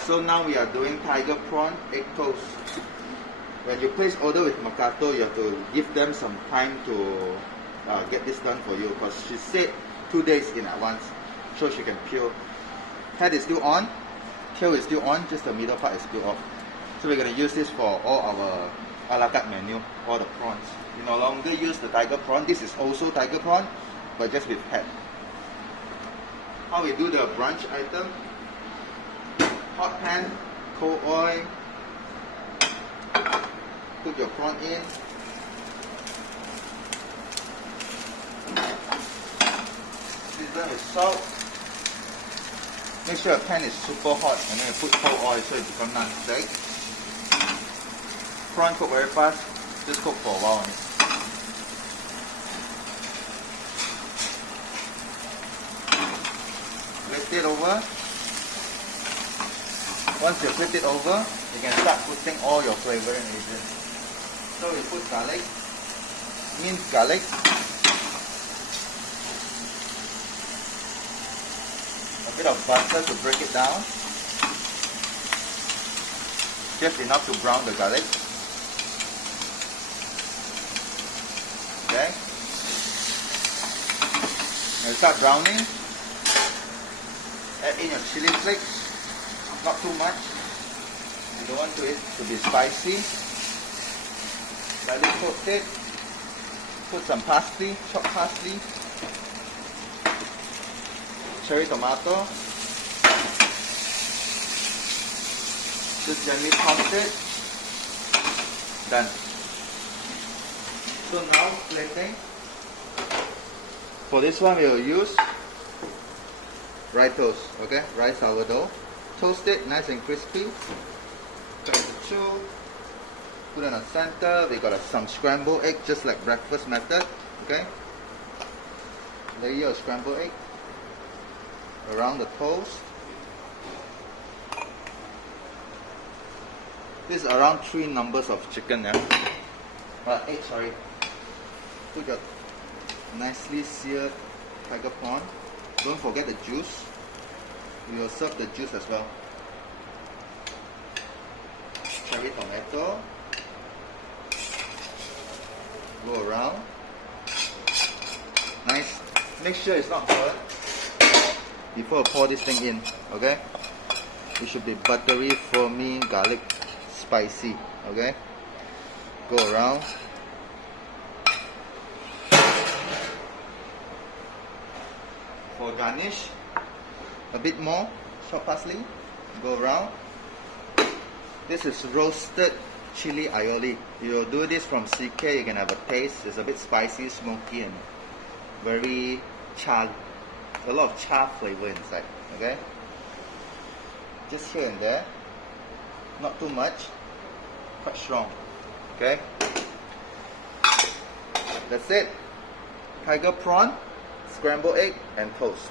so now we are doing tiger prawn egg toast. When you place order with Makato, you have to give them some time to get this done for you, because she said 2 days in advance so she can peel. Head is still on, tail is still on, just the middle part is still off. So we're going to use this for all our a la carte menu, all the prawns. We no longer use the tiger prawn. This is also tiger prawn, but just with head. How we do the brunch item: hot pan, cold oil, put your prawn in, season with salt. Make sure the pan is super hot, and then you put cold oil so it becomes non-stick. Prawn cook very fast, just cook for a while only. Flip it over. Once you flip it over, you can start putting all your flavoring agents. So you put garlic, minced garlic, a bit of butter to break it down, just enough to brown the garlic. Okay, now start browning. Add in your chili flakes, not too much. You don't want it to be spicy. Let it cook it. Put some parsley, chopped parsley, cherry tomato. Just gently toss it. Done. So now plating. For this one we will use rye toast, okay? Rye sourdough. Toast it nice and crispy. Cut into two. Put in the center. We got some scrambled egg, just like breakfast method, okay? Layer of scrambled egg around the toast. This is around 3 numbers of chicken, yeah? Egg, sorry. Put your nicely seared tiger prawn. Don't forget the juice. We will serve the juice as well. Cherry tomato. Go around. Nice. Make sure it's not burnt before I pour this thing in, okay? It should be buttery, foamy, garlic, spicy, okay? Go around. For garnish, a bit more chopped parsley. Go around. This is roasted chili aioli. You do this from CK, you can have a taste. It's a bit spicy, smoky, and very char. A lot of char flavor inside. Okay. Just here and there. Not too much. Quite strong. Okay. That's it. Tiger prawn, scrambled egg, and toast.